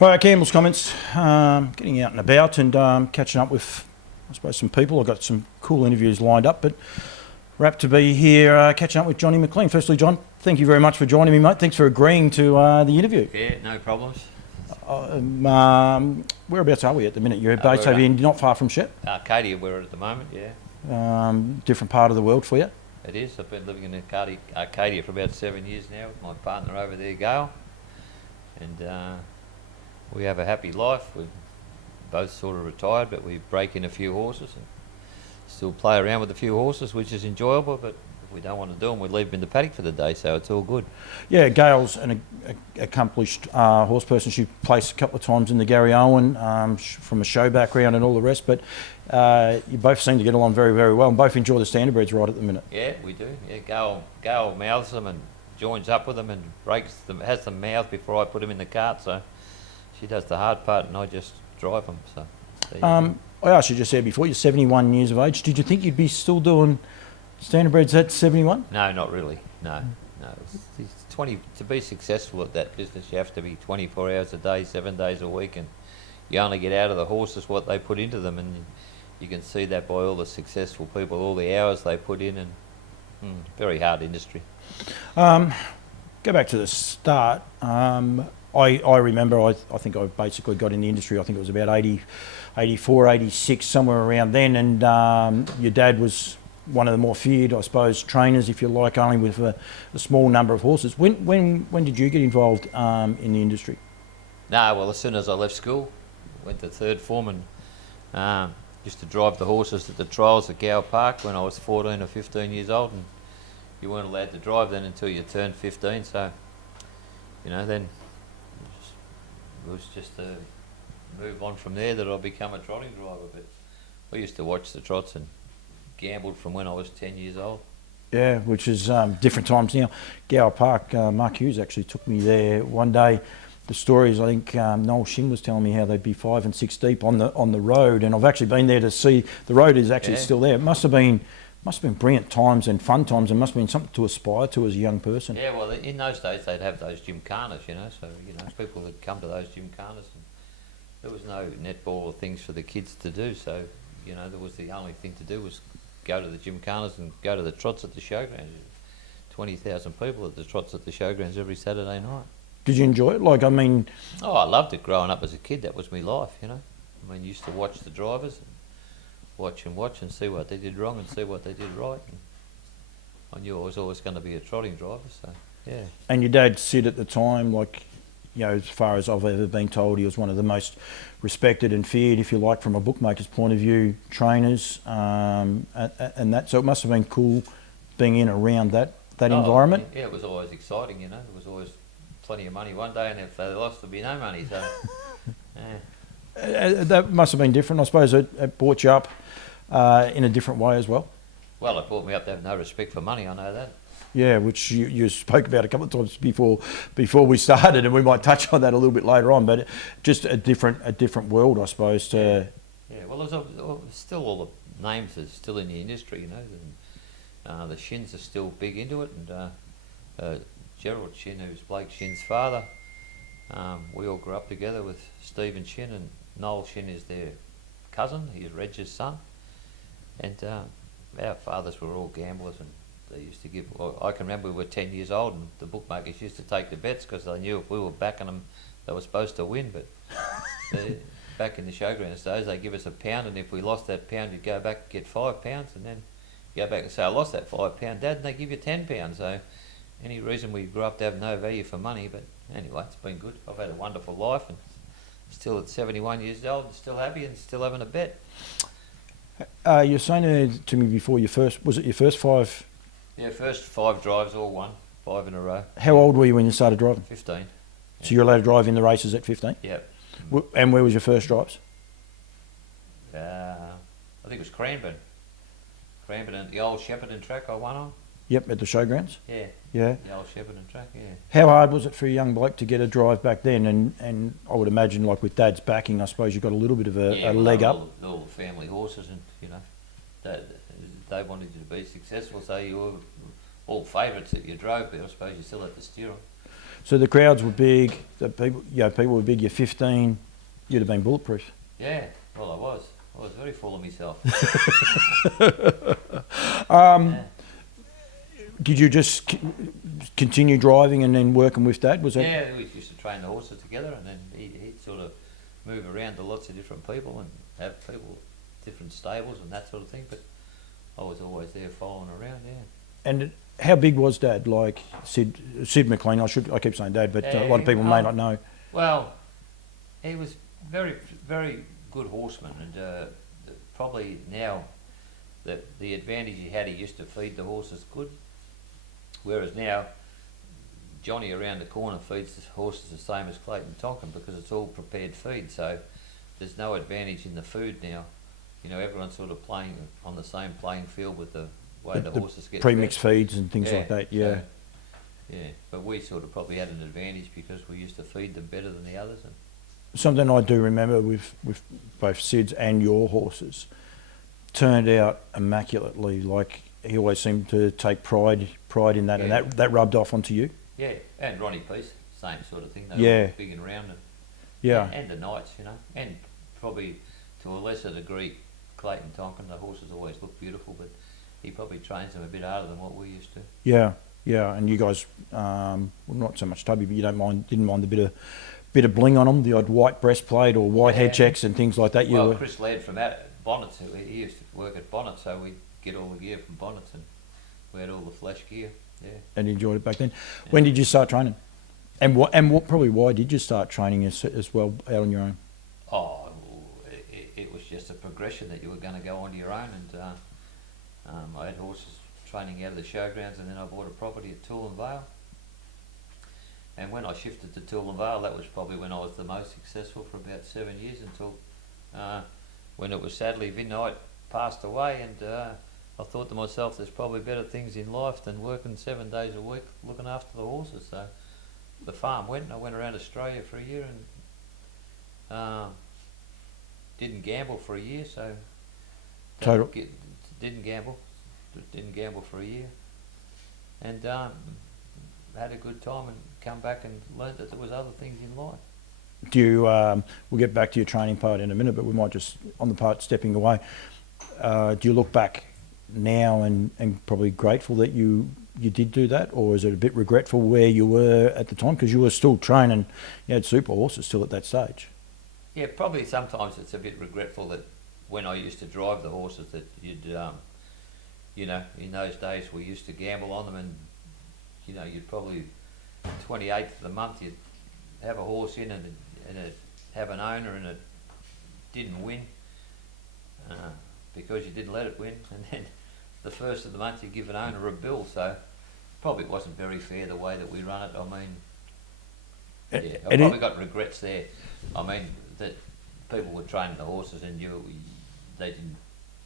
All right, Campbells Comments. Getting out and about and catching up with, I suppose, some people. I've got some cool interviews lined up, but wrapped to be here catching up with Johnny McLean. Firstly, John, thank you very much for joining me, mate. Thanks for agreeing to the interview. Yeah, no problems. Whereabouts are we at the minute? You're based over here, not far from Shep? Arcadia we're at the moment, yeah. Different part of the world for you? It is. I've been living in Arcadia for about 7 years now with my partner over there, Gail. And we have a happy life. We're both sort of retired, but we break in a few horses and still play around with a few horses, which is enjoyable, but if we don't want to do them, we leave them in the paddock for the day, so it's all good. Yeah, Gail's an accomplished horse person. She placed a couple of times in the Gary Owen from a show background and all the rest, but you both seem to get along very, very well and both enjoy the standardbreds right at the minute. Yeah, we do. Yeah, Gail mouths them and joins up with them and breaks them, has them mouthed before I put them in the cart, so she does the hard part and I just drive them. So. I asked you just there before, you're 71 years of age. Did you think you'd be still doing standardbreds at 71? No, not really. No. It's 20 to be successful at that business. You have to be 24 hours a day, 7 days a week, and you only get out of the horses what they put into them, and you can see that by all the successful people, all the hours they put in, and very hard industry. Go back to the start. I remember, I think I basically got in the industry, I think it was about 84, 86, somewhere around then, and your dad was one of the more feared, I suppose, trainers, if you like, only with a small number of horses. When did you get involved in the industry? No, well, as soon as I left school, went to third form and used to drive the horses at the trials at Gower Park when I was 14 or 15 years old, and you weren't allowed to drive then until you turned 15, so, you know, then it was just to move on from there that I become a trotting driver. But I used to watch the trots and gambled from when I was 10 years old. Yeah, which is different times now. Gower Park, Mark Hughes actually took me there one day. The stories, I think Noel Shing was telling me how they'd be 5 and 6 deep on the road, and I've actually been there to see the road is actually still there. It must have been brilliant times and fun times, and must have been something to aspire to as a young person. Yeah, well, in those days they'd have those gymkhanas, you know, so people would come to those gymkhanas, and there was no netball or things for the kids to do, so there was the only thing to do was go to the gymkhanas and go to the trots at the showgrounds. 20,000 people at the trots at the showgrounds every Saturday night. Did you enjoy it? Like, I mean... Oh, I loved it growing up as a kid. That was my life, I mean, used to watch the drivers, and watch and see what they did wrong and see what they did right. And I knew I was always going to be a trotting driver, so, yeah. And your dad said at the time, like, as far as I've ever been told, he was one of the most respected and feared, if you like, from a bookmaker's point of view, trainers, and that. So it must have been cool being in around that environment. Yeah, it was always exciting, There was always plenty of money one day, and if they lost, there'd be no money. So, yeah. That must have been different. I suppose it brought you up in a different way as well. Well, it brought me up to have no respect for money. I know that. Yeah, which you spoke about a couple of times before we started, and we might touch on that a little bit later on. But just a different world, I suppose. Yeah, well, there's still all the names are still in the industry, And, the Shins are still big into it, and Gerald Shin, who's Blake Shin's father, we all grew up together with Stephen Shin, and Noel Shin is their cousin. He's Reg's son, and our fathers were all gamblers, and they used to give. Well, I can remember we were 10 years old, and the bookmakers used to take the bets because they knew if we were backing them, they were supposed to win. But back in the showgrounds days, they give us £1, and if we lost that pound, you'd go back and get £5, and then go back and say, "I lost that £5, Dad," and they give you £10. So any reason we grew up to have no value for money, but anyway, it's been good. I've had a wonderful life, and still at 71 years old, and still happy, and still having a bet. You were saying to me before, your first 5? Yeah, first 5 drives, all won, 5 in a row. How old were you when you started driving? 15. So you're allowed to drive in the races at 15? Yep. And where was your first drives? I think it was Cranbourne at the old Shepparton track I won on. Yep, at the showgrounds? Yeah. Yeah. The old Shepparton track, yeah. How hard was it for a young bloke to get a drive back then? And I would imagine, like with Dad's backing, I suppose you got a little bit of a leg up. All the family horses, and they wanted you to be successful, so you were all favourites that you drove, but I suppose you still had to steer them. So the crowds were big. The people were big. You're 15. You'd have been bulletproof. Yeah, well, I was. I was very full of myself. Yeah. Did you just continue driving and then working with Dad? Was that? Yeah, we used to train the horses together, and then he'd sort of move around to lots of different people and have people, different stables and that sort of thing. But I was always there following around, yeah. And how big was Dad? Like Sid McLean? I keep saying Dad, but a lot of people may not know. Well, he was very, very good horseman, and probably now the advantage he had, he used to feed the horses good, whereas now Johnny around the corner feeds the horses the same as Clayton Tonkin because it's all prepared feed, so there's no advantage in the food now. You know, everyone's sort of playing on the same playing field with the way the horses get pre-mixed feeds and things like that. Yeah. So, yeah, but we sort of probably had an advantage because we used to feed them better than the others. And Something I do remember with both Sid's and your horses turned out immaculately. Like he always seemed to take pride in that, Yeah. and that rubbed off onto you. yeah, and Ronnie Peace, same sort of thing. They Yeah. were big and round. Yeah. And the Knights, you know, and probably to a lesser degree, Clayton Tonkin. The horses always look beautiful, but he probably trains them a bit harder than what we used to. Yeah. And you guys, well, not so much Tubby, but you didn't mind the bit of bling on them, the odd white breastplate or white head checks and things like that. Well, Chris Laird from Bonnets, he used to work at Bonnets, so we'd get all the gear from Bonnets, and we had all the flash gear. Yeah. And you enjoyed it back then. When did you start training? And probably why did you start training as well out on your own? Oh, it was just a progression that you were going to go on your own, and I had horses training out of the showgrounds, and then I bought a property at Toolern Vale. And when I shifted to Toolern Vale, that was probably when I was the most successful for about 7 years, until when it was sadly Vin Knight passed away, and I thought to myself, there's probably better things in life than working 7 days a week looking after the horses. So the farm went, and I went around Australia for a year, and didn't gamble for a year, so didn't gamble for a year, and had a good time, and come back and learnt that there was other things in life. Do you? We'll get back to your training part in a minute, but we might just on the part stepping away. Do you look back now and probably grateful that you did do that, or is it a bit regretful where you were at the time because you were still training? You had super horses still at that stage. Yeah, probably sometimes it's a bit regretful that when I used to drive the horses that you'd, you know, in those days we used to gamble on them, and you know, you'd probably 28th of the month you'd have a horse in and it'd have an owner and it didn't win because you didn't let it win, and then the first of the month you give an owner a bill, so probably it wasn't very fair the way that we run it. I mean, yeah, I probably got regrets there. I mean, that people were training the horses and they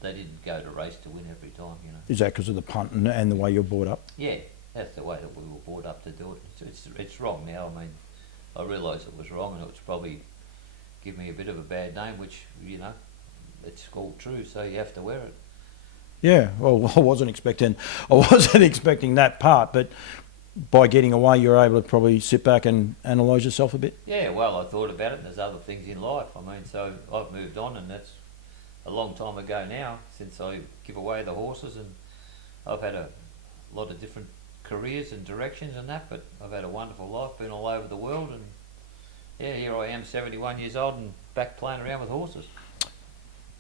didn't go to race to win every time, you know. Is that because of the punt and the way you're brought up? Yeah, that's the way that we were brought up to do it. It's wrong now. I mean, I realise it was wrong, and it's probably give me a bit of a bad name, which, you know, it's all true, so you have to wear it. Yeah, well, I wasn't expecting that part, but by getting away, you're able to probably sit back and analyse yourself a bit. Yeah, well, I thought about it, and there's other things in life. I mean, so I've moved on, and that's a long time ago now since I give away the horses, and I've had a lot of different careers and directions and that, but I've had a wonderful life, been all over the world, and yeah, here I am, 71 years old, and back playing around with horses.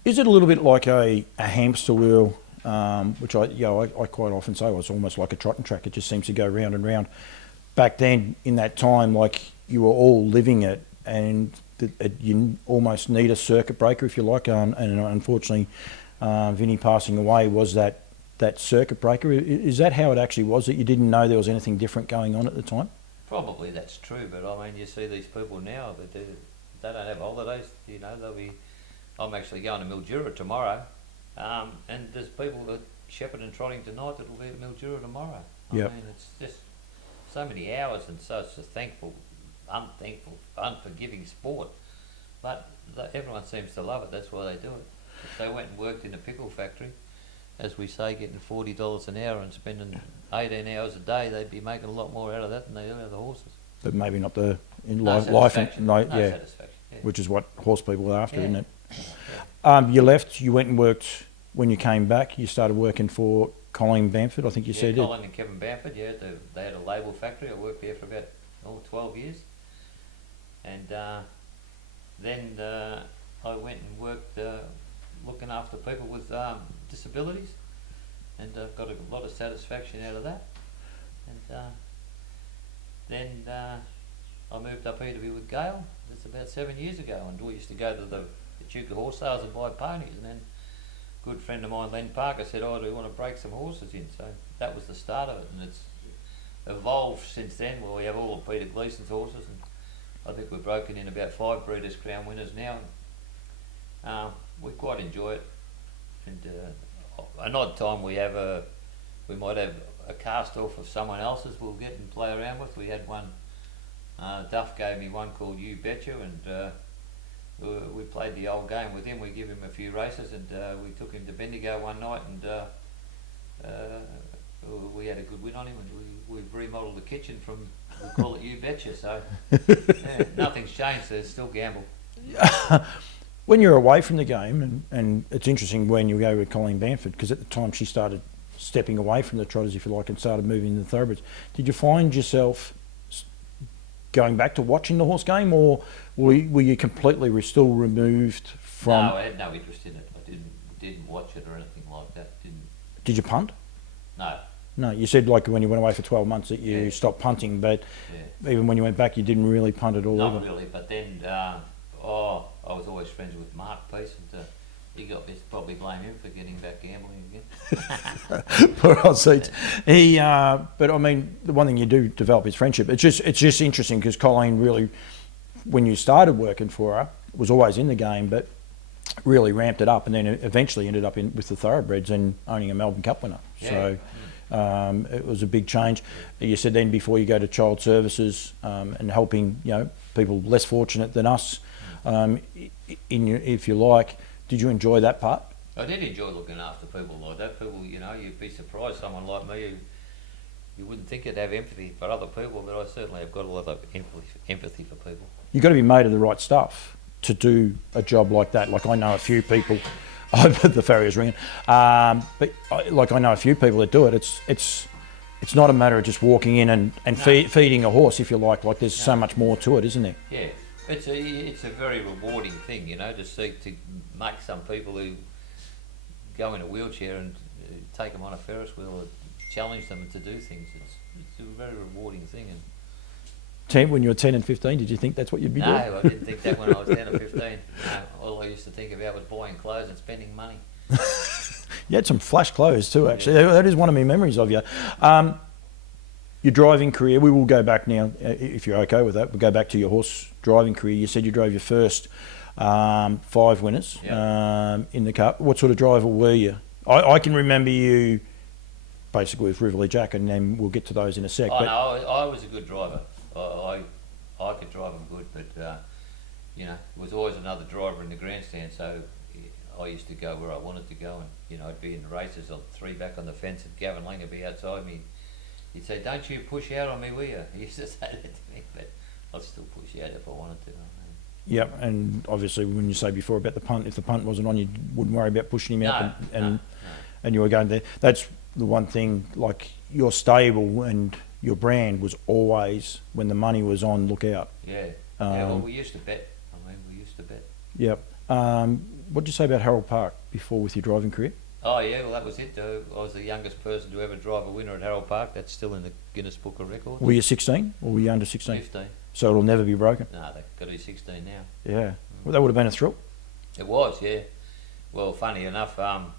Is it a little bit like a hamster wheel, which I quite often say it's almost like a trotting track? It just seems to go round and round. Back then, in that time, like you were all living it, and you almost need a circuit breaker, if you like. And unfortunately, Vinny passing away was that circuit breaker. Is that how it actually was, that you didn't know there was anything different going on at the time? Probably that's true, but I mean, you see these people now that they don't have holidays. You know, I'm actually going to Mildura tomorrow, and there's people that shepherd and trotting tonight that'll be at Mildura tomorrow. I mean, it's just so many hours and such a unforgiving sport, but everyone seems to love it. That's why they do it. If they went and worked in a pickle factory, as we say, getting $40 an hour and spending 18 hours a day, they'd be making a lot more out of that than they do out of the horses. but maybe not the in No life. satisfaction. No, No yeah, satisfaction. Yeah. which is what horse people are after, Yeah. isn't it? Yeah. You left. You went and worked. When you came back, you started working for Colleen Bamford. I think you said it. Colin and Kevin Bamford, they had a label factory. I worked there for about 12 years. And then I went and worked looking after people with disabilities, and got a lot of satisfaction out of that. And then I moved up here to be with Gail. That's about 7 years ago, and we used to go to the Duke of Horse Sales and buy ponies. And then a good friend of mine, Len Parker, said, "Oh, do you want to break some horses in?" So that was the start of it, and it's evolved since then. Well, we have all of Peter Gleason's horses, and I think we've broken in about 5 Breeders' Crown winners now. We quite enjoy it, and an odd time we might have a cast off of someone else's we'll get and play around with. We had one, Duff gave me one called You Betcha, and we played the old game with him. We give him a few races, and we took him to Bendigo one night, and we had a good win on him, and we've remodeled the kitchen from, we call it You Betcha, so yeah, nothing's changed, so it's still gamble. When you're away from the game, and it's interesting when you go with Colleen Bamford, because at the time she started stepping away from the trotters, if you like, and started moving into the thoroughbreds. Did you find yourself going back to watching the horse game, or were you completely still removed from? No, I had no interest in it. I didn't watch it or anything like that. Did you punt? No. No, you said like when you went away for 12 months that you stopped punting, but even when you went back, you didn't really punt at all. Not either. really, but then I was always friends with Mark Peace, and he got me, probably blame him for getting back gambling again. Poor old Seats. But I mean, the one thing you do develop is friendship. It's just interesting because Colleen really, when you started working for her, was always in the game, but really ramped it up, and then eventually ended up with the thoroughbreds and owning a Melbourne Cup winner. Yeah. So it was a big change. You said then before you go to child services and helping people less fortunate than us, if you like, did you enjoy that part? I did enjoy looking after people like that. People, you'd be surprised. Someone like me, who you wouldn't think you'd have empathy for other people, but I certainly have got a lot of empathy for people. You've got to be made of the right stuff to do a job like that. Like I know a few people. The farrier's ringing. But I know a few people that do it. It's not a matter of just walking in and feeding a horse, if you like. Like there's so much more to it, isn't there? Yeah, it's a very rewarding thing, to make some people who go in a wheelchair and take them on a Ferris wheel or challenge them to do things. It's a very rewarding thing. And when you were 10 and 15, did you think that's what you'd be doing? no, I didn't think that when I was 10 or 15. No, all I used to think about was buying clothes and spending money. You had some flash clothes too, actually. That is one of my memories of you. Your driving career, we will go back now, if you're okay with that. We'll go back to your horse driving career. You said you drove your first 5 winners in the Cup. What sort of driver were you? I can remember you basically with Riverlea Jack, and then we'll get to those in a sec. No, I was a good driver. I could drive them good, but there was always another driver in the grandstand, so I used to go where I wanted to go, and I'd be in the races, I'd 3 back on the fence, and Gavin Lang would be outside me. He'd say, "Don't you push out on me, will you?" He used to say that to me, but I'd still push out if I wanted to. Yep, and obviously when you say before about the punt, if the punt wasn't on, you wouldn't worry about pushing him out, and you were going there. That's the one thing, like your stable and your brand was always, when the money was on, look out. Yeah, well, we used to bet. We used to bet. Yep. What did you say about Harold Park before with your driving career? Oh yeah, well that was it. I was the youngest person to ever drive a winner at Harold Park. That's still in the Guinness Book of Records. Were you 16 or were you under 16? 15. So it'll never be broken? No, they've got to be 16 now. Yeah. Well, that would have been a thrill. It was, yeah. Well, funny enough, I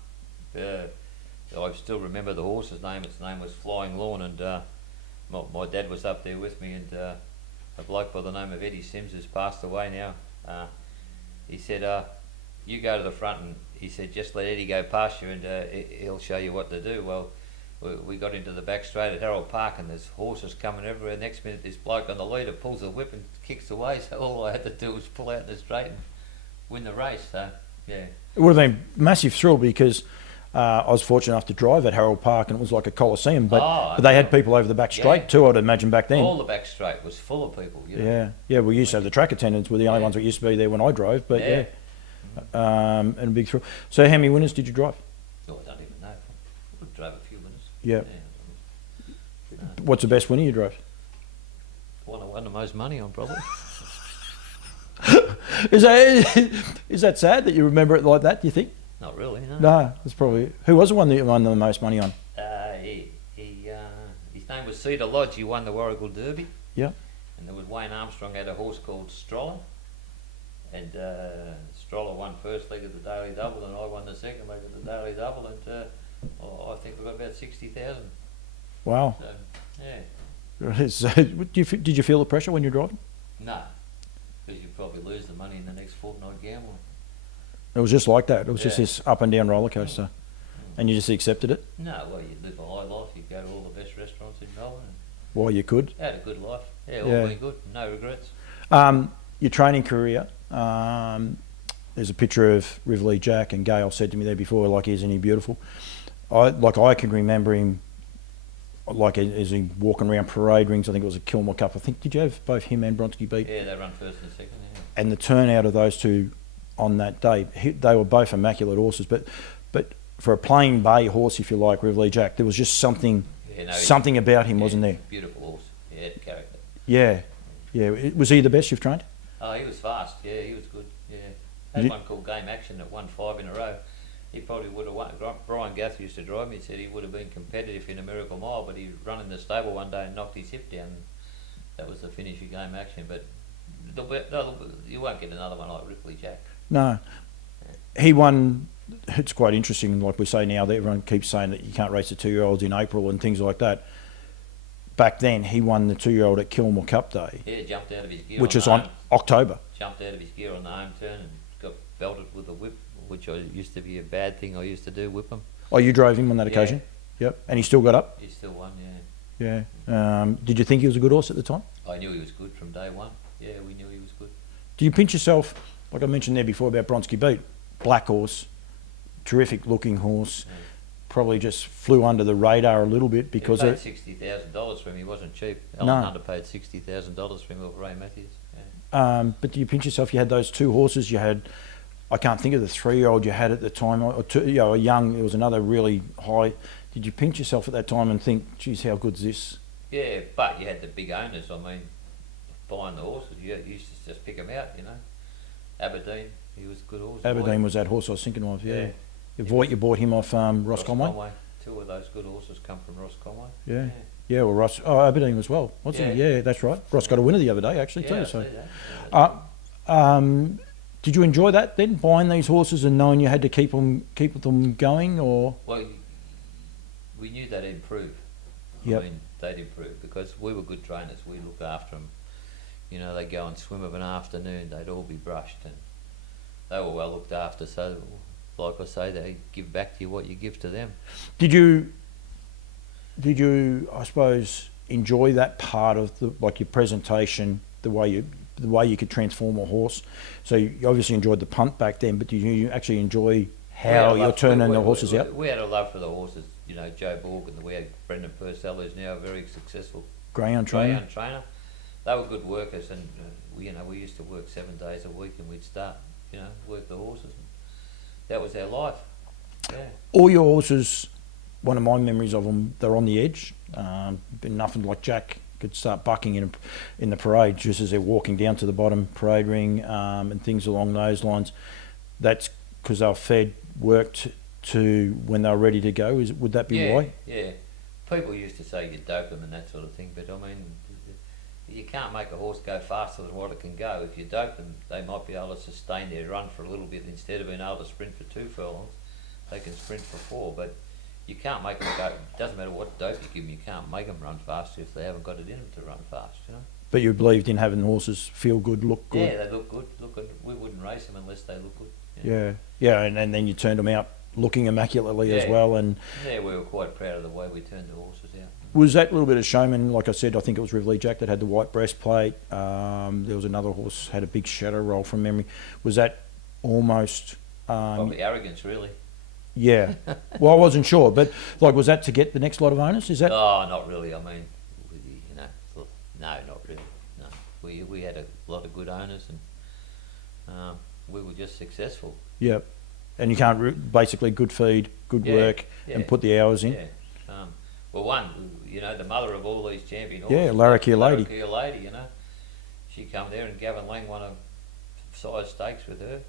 still remember the horse's name. Its name was Flying Lawn, and my dad was up there with me, and a bloke by the name of Eddie Sims has passed away now. He said, you go to the front, and he said, just let Eddie go past you, and he'll show you what to do. Well, we got into the back straight at Harold Park, and there's horses coming everywhere. Next minute, this bloke on the leader pulls the whip and kicks away, so all I had to do was pull out in the straight and win the race. So, yeah. It would have been a massive thrill because I was fortunate enough to drive at Harold Park, and it was like a coliseum, but they had yeah. people over the back straight Yeah. too, I'd imagine, back then. All the back straight was full of people. You know? Yeah, yeah. We used to have the track attendants were the only Yeah. ones that used to be there when I drove, but Yeah. and a big thrill. So how many winners did you drive? Oh, I don't even know. I drove a few minutes. Yeah. Yeah. What's the best winner you drove? One I won the most money on, probably. Is that sad that you remember it like that? Do you think? Not really, no. No, it's probably. Who was the one that you won the most money on? His name was Cedar Lodge. He won the Warrigal Derby. Yeah. And there was Wayne Armstrong had a horse called Stroller. And Stroller won first leg of the Daily Double, and I won the second leg of the Daily Double. And I think we got about 60,000. Wow. So, yeah. Did you feel the pressure when you're driving? No, because you probably lose the money in the next fortnight gambling. It was just like that. It was just Yeah. this up and down roller coaster, and you just accepted it No, well, you live a high life. You go to all the best restaurants in Melbourne. And while you could. had a good life. Yeah, all Yeah. been good. No regrets. Your training career. There's a picture of Riverlea Jack, and Gail said to me there before, like, isn't he beautiful? I can remember him, like as he walking around parade rings. I think it was a Kilmore Cup. I think, did you have both him and Bronski beat? Yeah, they run first and second. Yeah. And the turnout of those two on that day, they were both immaculate horses. But for a plain bay horse, if you like, Riverlea Jack, there was just something about him, wasn't there? Beautiful horse. He had character. Yeah, yeah. Was he the best you've trained? Oh, he was fast. Yeah, he was good. Yeah. Had one called Game Action that won 5 in a row. He probably would have won. Brian Gath used to drive me. He said he would have been competitive in a Miracle Mile, but he run in the stable one day and knocked his hip down. That was the finish of Game Action. But you won't get another one like Ripley Jack. No. He won. It's quite interesting, like we say now, that everyone keeps saying that you can't race the 2-year-olds in April and things like that. Back then, he won the 2-year-old at Kilmore Cup Day, Yeah, jumped out of his gear. which on was the on home, October. Jumped out of his gear on the home turn and got belted with a whip, which used to be a bad thing. I used to do, whip him. Oh, you drove him on that occasion? Yep. And he still got up? He still won, yeah. Yeah. Did you think he was a good horse at the time? I knew he was good from day one. Yeah, we knew he was good. Do you pinch yourself, like I mentioned there before about Bronski Beat, black horse, terrific looking horse, probably just flew under the radar a little bit because he paid it, $60,000 for him. He wasn't cheap. No. Alan Hunter paid $60,000 for him with Ray Matthews. Yeah. but do you pinch yourself? You had those two horses. You had, I can't think of the 3-year-old you had at the time, or two, a young. There was another really high. Did you pinch yourself at that time and think, geez, how good's this? Yeah, but you had the big owners. I mean, buying the horses, you used to just pick them out. You know, Aberdeen, he was a good horse. Aberdeen was that horse I was thinking of. Yeah. You bought him off Ross Conway. 2 of those good horses come from Ross Conway. Yeah. Yeah, well, Ross. Oh, Aberdeen as well, wasn't he? Yeah, that's right. Ross got a winner the other day, actually, Yeah, too. I So, see that. did you enjoy that then, buying these horses and knowing you had to keep them going, or? Well, we knew they'd improve. Yep. I mean, they'd improve because we were good trainers. We looked after them. You know, they'd go and swim of an afternoon. They'd all be brushed, and they were well looked after. So, like I say, they give back to you what you give to them. Did you, I suppose, enjoy that part of like your presentation, the way you could transform a horse? So you obviously enjoyed the punt back then, but did you actually enjoy how you're turning the horses out? We had a love for the horses. You know, Joe Borg, and we had Brendan Purcell, who's now a very successful Greyhound trainer. They were good workers, and we used to work 7 days a week, and we'd start, work the horses. And that was our life. Yeah. All your horses, one of my memories of them, they're on the edge. Been nothing like Jack could start bucking in the parade just as they're walking down to the bottom parade ring, and things along those lines. That's because they were fed, worked to when they were ready to go. Would that be why? Yeah. People used to say you dope them and that sort of thing, but I mean, you can't make a horse go faster than what it can go. If you dope them, they might be able to sustain their run for a little bit. Instead of being able to sprint for 2 furlongs, they can sprint for 4. But you can't make them go. It doesn't matter what dope you give them. You can't make them run faster if they haven't got it in them to run fast. But you believed in having horses feel good, look good. Yeah, they look good. We wouldn't race them unless they look good. Yeah, and then you turned them out looking immaculately as well. And yeah, we were quite proud of the way we turned the horses out. Was that little bit of showman? Like I said, I think it was Riverlea Jack that had the white breastplate. There was another horse had a big shadow roll from memory. Was that almost? Probably arrogance, really. Yeah. Well, I wasn't sure, but like, was that to get the next lot of owners? Is that? Oh, not really. I mean, no, not really. No, we had a lot of good owners, and we were just successful. Yep. And you can't basically good feed, good work, and put the hours in. Yeah. Well, the mother of all these champion Yeah, horses, Larrakia Lady. Larrakia Lady, she come there, and Gavin Lang won a size stakes with her,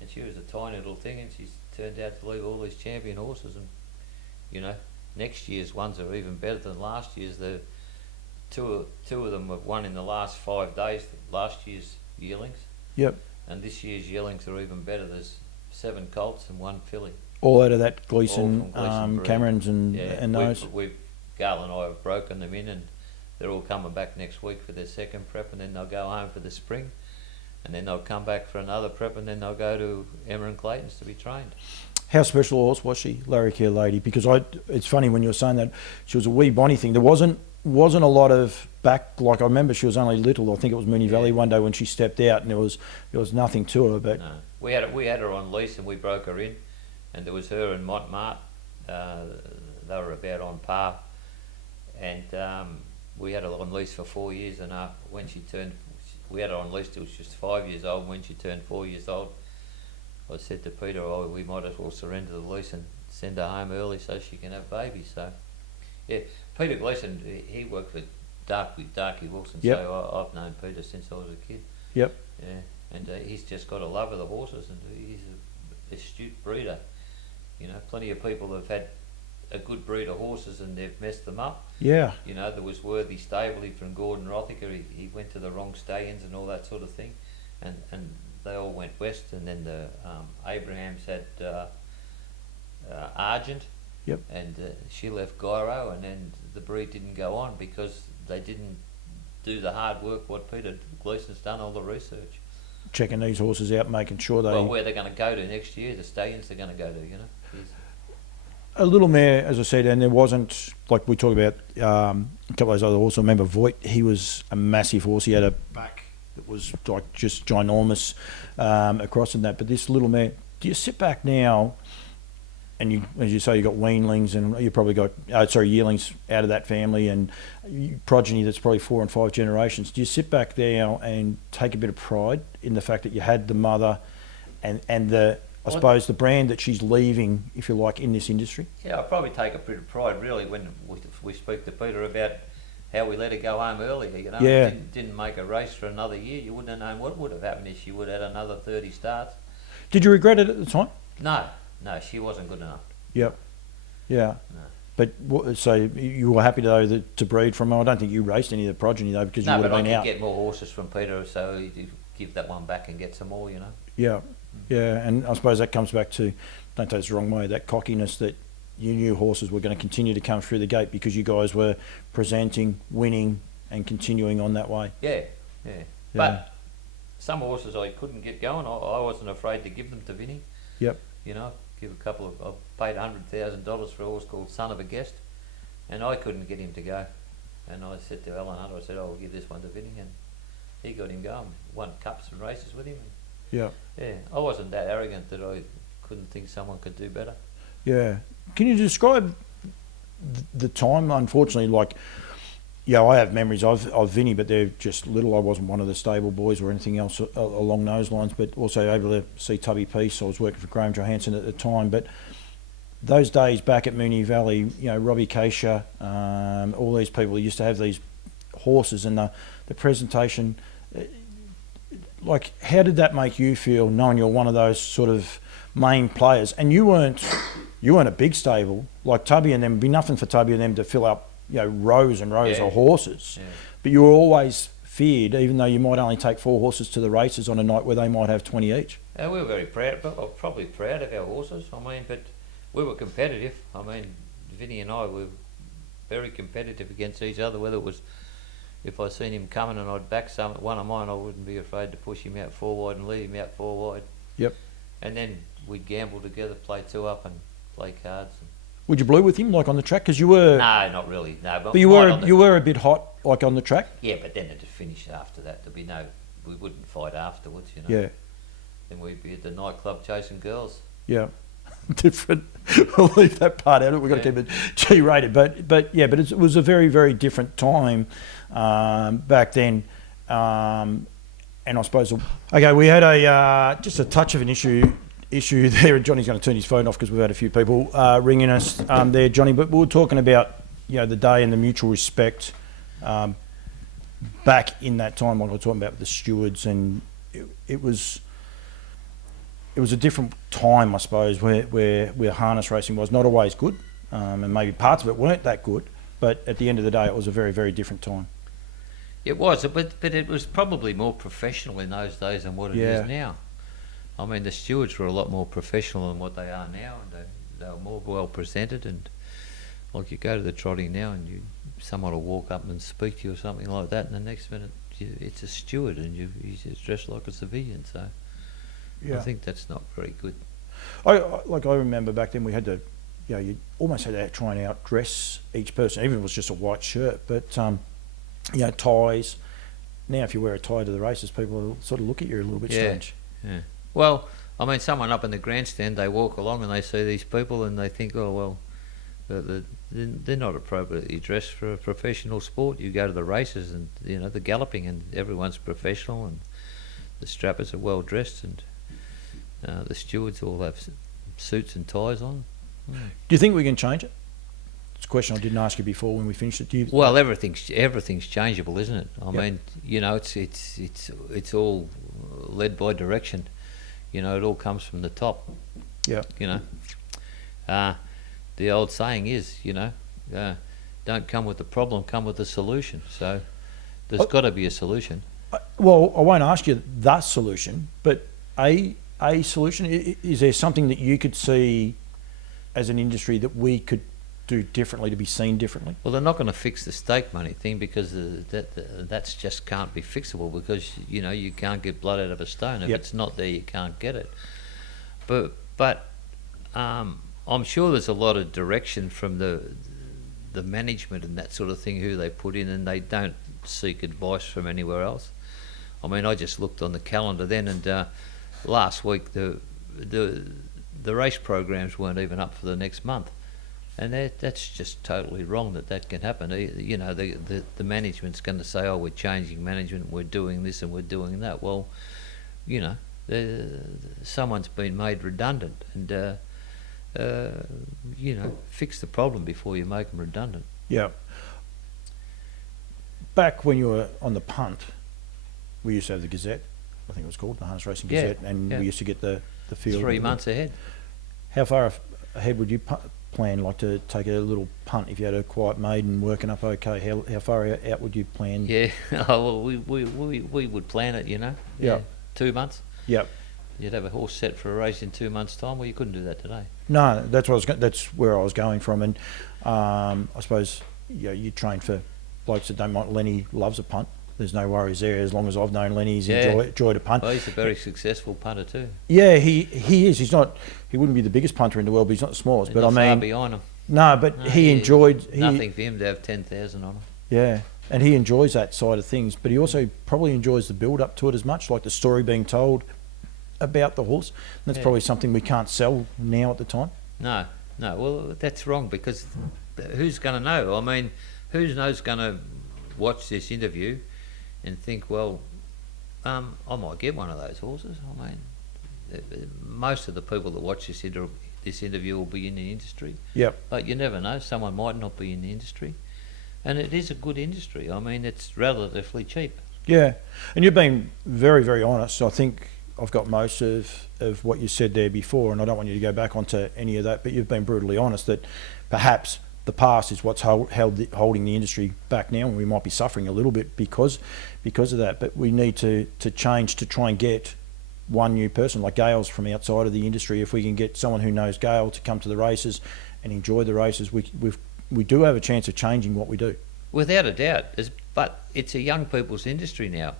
and she was a tiny little thing, and she's turned out to leave all these champion horses, and next year's ones are even better than last year's. The two of them have won in the last 5 days. Last year's yearlings. Yep. And this year's yearlings are even better. There's 7 colts and 1 filly. All out of that Gleason, Camerons and those. Garl and I have broken them in, and they're all coming back next week for their second prep, and then they'll go home for the spring, and then they'll come back for another prep, and then they'll go to Emma and Clayton's to be trained. How special a horse was she, Larrakia Lady? Because it's funny when you were saying that she was a wee bonny thing. There wasn't a lot of back. Like, I remember she was only little. I think it was Moonee Valley one day when she stepped out, and there was nothing to her. But no, we had her on lease, and we broke her in, and there was her and Montmartre. They were about on par, and we had her on lease for 4 years. And when she turned, we had her on lease till she was 5 years old. When she turned 4 years old, I said to Peter, we might as well surrender the lease and send her home early so she can have babies. So, yeah, Peter Gleason, he worked for Darky Wilson, so I've known Peter since I was a kid. Yep. Yeah, and he's just got a love of the horses, and he's an astute breeder. Plenty of people have had a good breed of horses and they've messed them up. Yeah. There was Worthy Stabley from Gordon Rothicker. He went to the wrong stallions and all that sort of thing, and they all went west. And then the Abrahams had Argent. Yep. And she left Gyro, and then the breed didn't go on because they didn't do the hard work what Peter Gleason's done, all the research. Checking these horses out, making sure they... Well, where they're going to go to next year, the stallions they're going to go to, A little mare, as I said, and there wasn't, like we talked about a couple of those other horses. I remember Voigt, he was a massive horse. He had a back that was like just ginormous across in that. But this little mare, do you sit back now and you, as you say, you got weanlings and you probably got, yearlings out of that family and progeny that's probably 4 and 5 generations. Do you sit back now and take a bit of pride in the fact that you had the mother and the... I suppose the brand that she's leaving, if you like, in this industry? Yeah, I probably take a bit of pride, really, when we speak to Peter about how we let her go home earlier. Yeah. Didn't make a race for another year. You wouldn't have known what would have happened if she would have had another 30 starts. Did you regret it at the time? No, she wasn't good enough. Yep. Yeah. No. But so you were happy though to breed from her. I don't think you raced any of the progeny though because you would have been out. No, but I could get more horses from Peter, so you give that one back and get some more. Yeah. Yeah, and I suppose that comes back to, don't take this the wrong way, that cockiness that you knew horses were going to continue to come through the gate because you guys were presenting, winning, and continuing on that way. Yeah. But some horses I couldn't get going. I wasn't afraid to give them to Vinny. Yep. Give a couple of... I paid $100,000 for a horse called Son of a Guest, and I couldn't get him to go. And I said to Alan Hunter, I said, I'll give this one to Vinny, and he got him going. Won cups and races with him. Yeah, I wasn't that arrogant that I couldn't think someone could do better. Yeah. Can you describe the time? Unfortunately, I have memories of Vinny, but they're just little. I wasn't one of the stable boys or anything else along those lines, but also able to see Tubby Peace. I was working for Graham Johansson at the time, but those days back at Moonee Valley, Robbie Keisha, all these people used to have these horses and the presentation... how did that make you feel, knowing you're one of those sort of main players, and you weren't a big stable like Tubby and them? It'd be nothing for Tubby and them to fill up, rows and rows of horses, but you were always feared, even though you might only take 4 horses to the races on a night where they might have 20 each. We were very proud, but probably proud of our horses. but we were competitive. Vinny and I were very competitive against each other, whether it was. If I seen him coming and I'd back one of mine, I wouldn't be afraid to push him out 4 wide and leave him out 4 wide. Yep. And then we'd gamble together, play 2 up and play cards. Would you blue with him, on the track? Because you were... No, not really. No, but you were a bit hot, on the track? Yeah, but then it'd finish after that. There'd be we wouldn't fight afterwards, Yeah. Then we'd be at the nightclub chasing girls. Yeah. different. We'll leave that part out. We've got to keep it G-rated, but it was a very, very different time back then. And I suppose, okay, we had just a touch of an issue there. Johnny's going to turn his phone off because we've had a few people ringing us there, Johnny. But we were talking about the day and the mutual respect back in that time, like I was talking about with the stewards, and it was a different time, I suppose, where harness racing was not always good, and maybe parts of it weren't that good. But at the end of the day, it was a very, very different time. It was, but it was probably more professional in those days than what it is now. I mean, the stewards were a lot more professional than what they are now, and they were more well presented. And like you go to the trotting now, and someone will walk up and speak to you or something like that, and the next minute it's a steward, and he's dressed like a civilian. So I think that's not very good. I remember back then we had to, you almost had to try and outdress each person, even if it was just a white shirt. But ties. Now, if you wear a tie to the races, people will sort of look at you a little bit strange. Yeah. Well, I mean, someone up in the grandstand, they walk along and they see these people and they think, oh well, they're not appropriately dressed for a professional sport. You go to the races and the galloping, and everyone's professional, and the strappers are well dressed, and the stewards all have suits and ties on. Do you think we can change it? It's a question I didn't ask you before when we finished it. Well, everything's changeable, isn't it? I mean, it's all led by direction. It all comes from the top. Yeah. The old saying is, don't come with the problem, come with the solution. So there's got to be a solution. Well, I won't ask you the solution, but a solution. Is there something that you could see as an industry that we could do differently to be seen differently? Well, they're not going to fix the stake money thing, because that's just can't be fixable, because you can't get blood out of a stone. If it's not there, you can't get it. But I'm sure there's a lot of direction from the management and that sort of thing, who they put in, and they don't seek advice from anywhere else. I mean, I just looked on the calendar then, and last week the race programs weren't even up for the next month. And that's just totally wrong that can happen. The management's going to say, oh, we're changing management, we're doing this and we're doing that. Well, someone's been made redundant, and fix the problem before you make them redundant. Yeah. Back when you were on the punt, we used to have the Gazette, I think it was called, the Harness Racing Gazette, and we used to get the field. 3 months ahead. How far ahead would you plan, like, to take a little punt if you had a quiet maiden working up okay? How far out would you plan? Yeah, well, we would plan it, Yeah. 2 months. Yep. You'd have a horse set for a race in 2 months' time. Well, you couldn't do that today. No, that's where I was going from, and I suppose you train for blokes that don't mind. Lenny loves a punt. There's no worries there. As long as I've known Lenny, he's enjoyed a punt. Well, he's a very successful punter too. Yeah, he is. He wouldn't be the biggest punter in the world, but he's not the smallest. But I mean, far behind him. No, but he enjoyed. Nothing for him to have 10,000 on him. Yeah, and he enjoys that side of things. But he also probably enjoys the build up to it as much, like the story being told about the horse. And that's probably something we can't sell now at the time. No. Well, that's wrong, because who's going to know? I mean, who's going to watch this interview and think, well, I might get one of those horses. I mean, most of the people that watch this interview will be in the industry. Yep. But you never know. Someone might not be in the industry. And it is a good industry. I mean, it's relatively cheap. Yeah. And you've been very, very honest. I think I've got most of what you said there before, and I don't want you to go back onto any of that, but you've been brutally honest that perhaps the past is what's holding the industry back now, and we might be suffering a little bit because of that. But we need to change to try and get one new person, like Gale's from outside of the industry. If we can get someone who knows Gale to come to the races and enjoy the races, we do have a chance of changing what we do. Without a doubt. But it's a young people's industry now,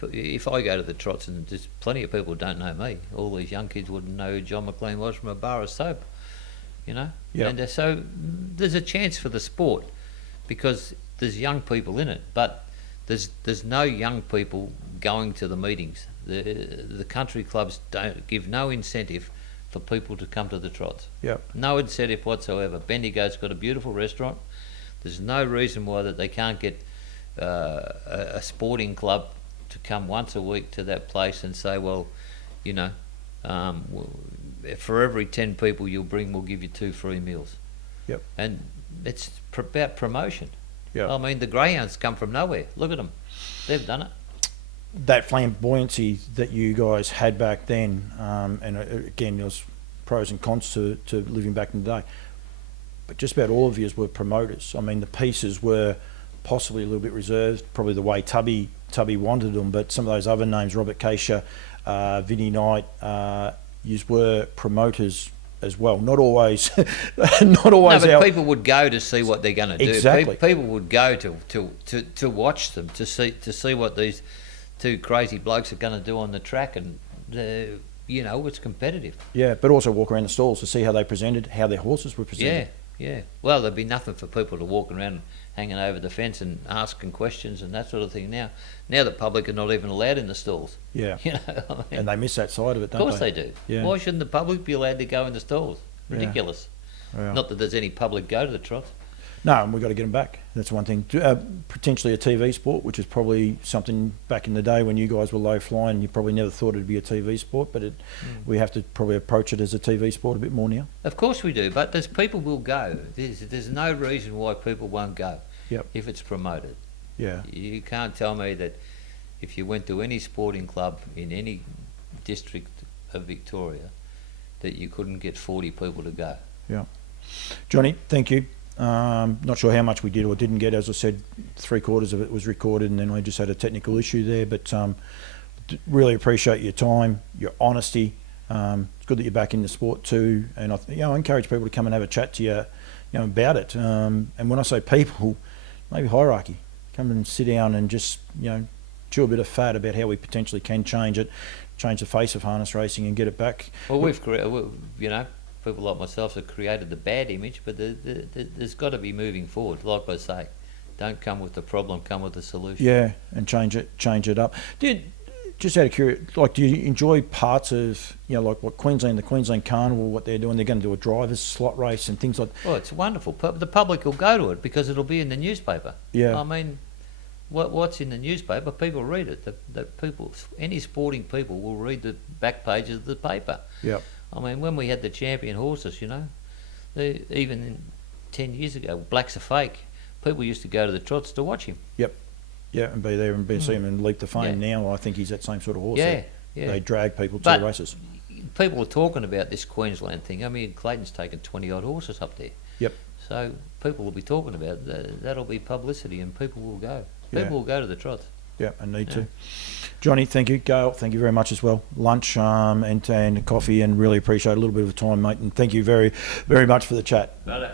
If I go to the trots, and there's plenty of people who don't know me, all these young kids wouldn't know who John McLean was from a bar of soap, Yep. And so there's a chance for the sport, because there's young people in it, but there's no young people going to the meetings. The country clubs don't give no incentive for people to come to the trots. Yep. No incentive whatsoever. Bendigo's got a beautiful restaurant. There's no reason why that they can't get a sporting club to come once a week to that place and say, well, you know, for every 10 people you'll bring, we'll give you 2 free meals. Yep. And it's about promotion. Yep. I mean, the greyhounds come from nowhere. Look at them. They've done it. That flamboyancy that you guys had back then, and again, there's pros and cons to living back in the day, but just about all of you were promoters. I mean, the pieces were possibly a little bit reserved, probably the way Tubby wanted them, but some of those other names, Robert Keisha, Vinnie Knight, you were promoters as well. Not always, not always. No, but people would go to see what they're going to do. Exactly. People would go to watch them, to see what these 2 crazy blokes are going to do on the track, and you know, it's competitive. Yeah, but also walk around the stalls to see how they presented, how their horses were presented. Yeah. Well, there'd be nothing for people to walk around hanging over the fence and asking questions and that sort of thing now. Now the public are not even allowed in the stalls. Yeah. You know, I mean, And they miss that side of it, don't they? of course they do. Yeah. Why shouldn't the public be allowed to go in the stalls? Ridiculous. Yeah. Not that there's any public go to the trots. No, and we've got to get them back. That's one thing. Potentially a TV sport, which is probably something back in the day when you guys were low flying, you probably never thought it'd be a TV sport, but we have to probably approach it as a TV sport a bit more now. Of course we do, but there's people will go. There's no reason why people won't go. Yep. If it's promoted. Yeah. You can't tell me that if you went to any sporting club in any district of Victoria that you couldn't get 40 people to go. Yeah. Johnny, thank you. Not sure how much we did or didn't get. As I said, 3/4 of it was recorded, and then I just had a technical issue there. But really appreciate your time, your honesty. It's good that you're back in the sport too, and I encourage people to come and have a chat to you, about it. And when I say people, maybe hierarchy. Come and sit down and just chew a bit of fat about how we potentially can change the face of harness racing and get it back. Well, we've created, people like myself have created the bad image, but there's got to be moving forward. Like I say, don't come with the problem, come with the solution. Yeah, and change it up. Just out of curiosity, do you enjoy parts of, like what the Queensland Carnival, what they're doing? They're going to do a driver's slot race and things like that. Well, it's wonderful. The public will go to it because it'll be in the newspaper. Yeah. I mean, what's in the newspaper, people read it. Any sporting people will read the back pages of the paper. Yeah. I mean, when we had the champion horses, even 10 years ago, Black's a Fake, people used to go to the trots to watch him. Yep. Yeah, and be there and see him and leap to fame. Yeah. Now I think he's that same sort of horse. Yeah. They drag people to But the races. people are talking about this Queensland thing. I mean, Clayton's taken 20-odd horses up there. Yep. So people will be talking about it. That'll be publicity and people will go. Yeah. People will go to the trots. Yeah, and need to. Johnny, thank you. Gail, thank you very much as well. Lunch and coffee, and really appreciate a little bit of time, mate. And thank you very, very much for the chat. Right.